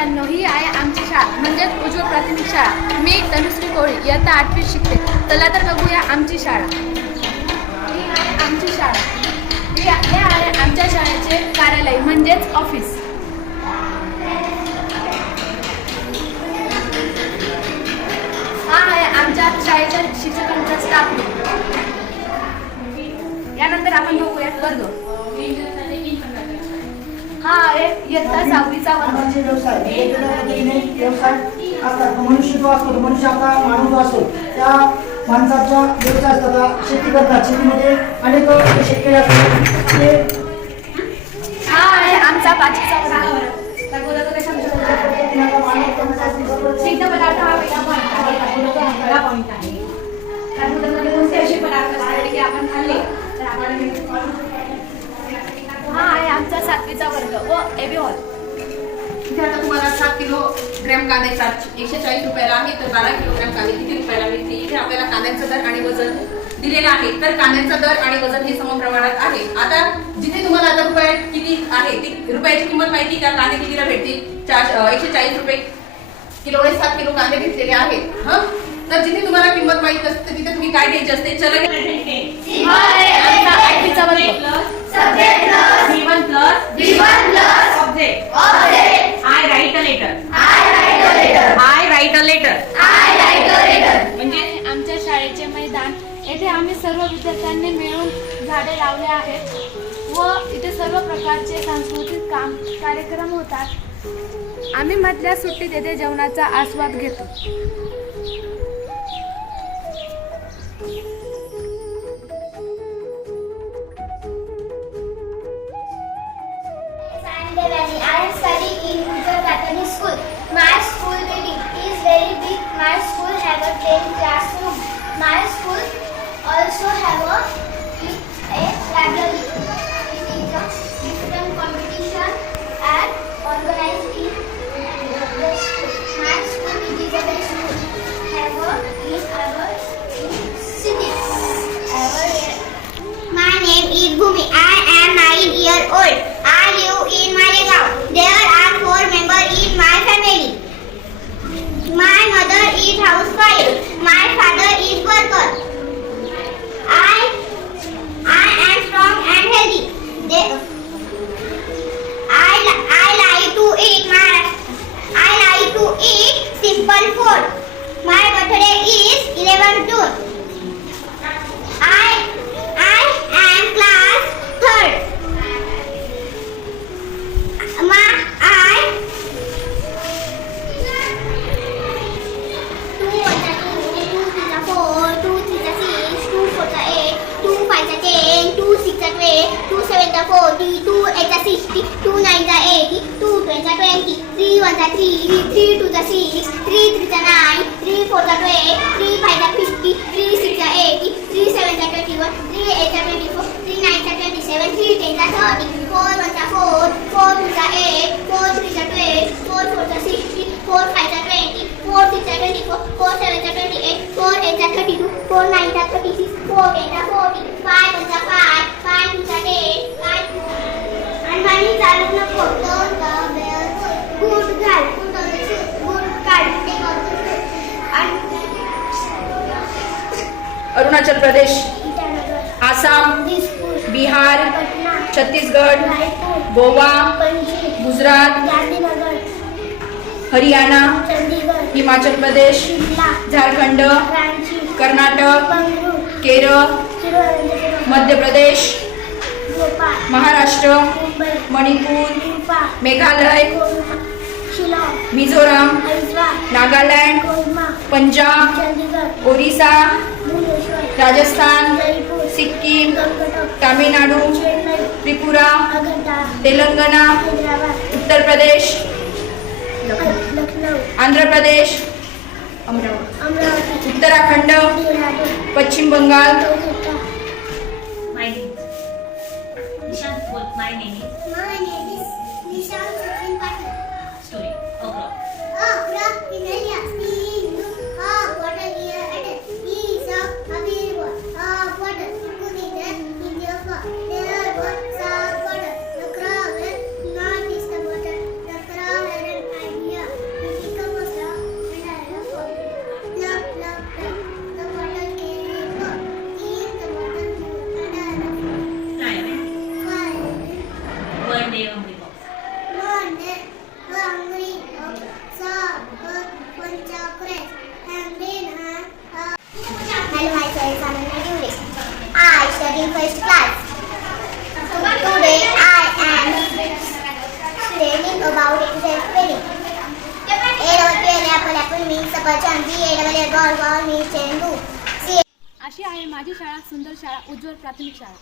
मित्रांनो ही आहे आमची शाळा म्हणजेच उज्ज्वल प्राथमिक शाळा. मी तनुश्री कोळी इयत्ता आठवीत शिकते. चला तर बघूया आमची शाळा. ही आहे आमची शाळा. ही हे आहे आमच्या शाळेचे कार्यालय म्हणजेच ऑफिस हा आहे आमच्या शाळेच्या शिक्षकांचा स्टाफ यानंतर आपण बघूया वर्ग हा इयत्ता सहावीचा मानवाचे व्यवसाय वेगवेगळ्या पद्धतीने व्यवसाय. असतात मनुष्य जो असतो मनुष्य आपला माणूस जो असतो त्या माणसाच्या व्यवसाय असतात. शेती करतात. शेतीमध्ये अनेक शेतकरी असतात. ते हा आहे आमचा पाचवीचा सिद्ध पदार्थ हा पहिला point आहे. बोलतो पहिला point आहे. कारण मुलांमध्ये कोणते असे पदार्थ असतात की आपण खाल्ले तर आपल्याला हा आहे आमचा सातवीचा वर्ग. व एबी हॉल. इथे आता तुम्हाला सात किलो ग्रॅम कांदे सात एकशे चाळीस रुपयाला आहे तर बारा किलोग्रॅम कांदे किती रुपयाला मिळते इथे आपल्याला कांद्यांचा दर आणि वजन दिलेला आहे. तर कांद्यांचा दर आणि वजन हे सम प्रमाणात आहे. आता जिथे तुम्हाला आता रुपये किती आहे ती रुपयाची किंमत माहिती का? कांदे कितीला भेटतील? चार अं, एकशे चाळीस रुपये किलो सात किलो कांदे घेतलेले आहेत. हं? तर जिथे तुम्हाला किंमत माहीत असते तिथे तुम्ही काय घ्यायचे असते? चला येथे आम्ही सर्व विद्यार्थ्यांनी मिळून झाडे लावले आहेत व इथे सर्व प्रकारचे सांस्कृतिक काम कार्यक्रम होतात. आम्ही मधल्या सुट्टीत येथे जेवणाचा आस्वाद घेतो. My school also have a, a library. It is a different competition and organized in the school. My school is a best 60, 2 9s are 80, 2 20s are 20, 3 1s are 3, 3 2s are 6, 3 3s are 9, 3 4s are 12, 3 5s are 50, 3 6s are 80, 3 7s are 21, 3 8s are 24, 3 9s are 27, 3 10s are 30, 4 1s are 4, 4 2s are 8, 4 3s are 12, 4 4s are 16, 4 5s are 20, 4 6s are 24, 4 7s are 28, 4 8s are 32, 4 9s are 36, 4 8s are 40, 5 1s are Arunachal Pradesh Assam Bihar Chhattisgarh Goa Gujarat Haryana Himachal Pradesh Jharkhand Karnataka Kerala Madhya Pradesh Maharashtra Manipur Meghalaya Mizoram Nagaland Punjab Orissa Rajasthan Sikkim Tamil Nadu Tripura Telangana Uttar Pradesh Andhra Pradesh Amravati Uttarakhand पश्चिम Bengal Nishant Sachin Patil. Story o'clock O'clock in the अशी आहे माझी शाळा सुंदर शाळा उज्ज्वल प्राथमिक शाळा.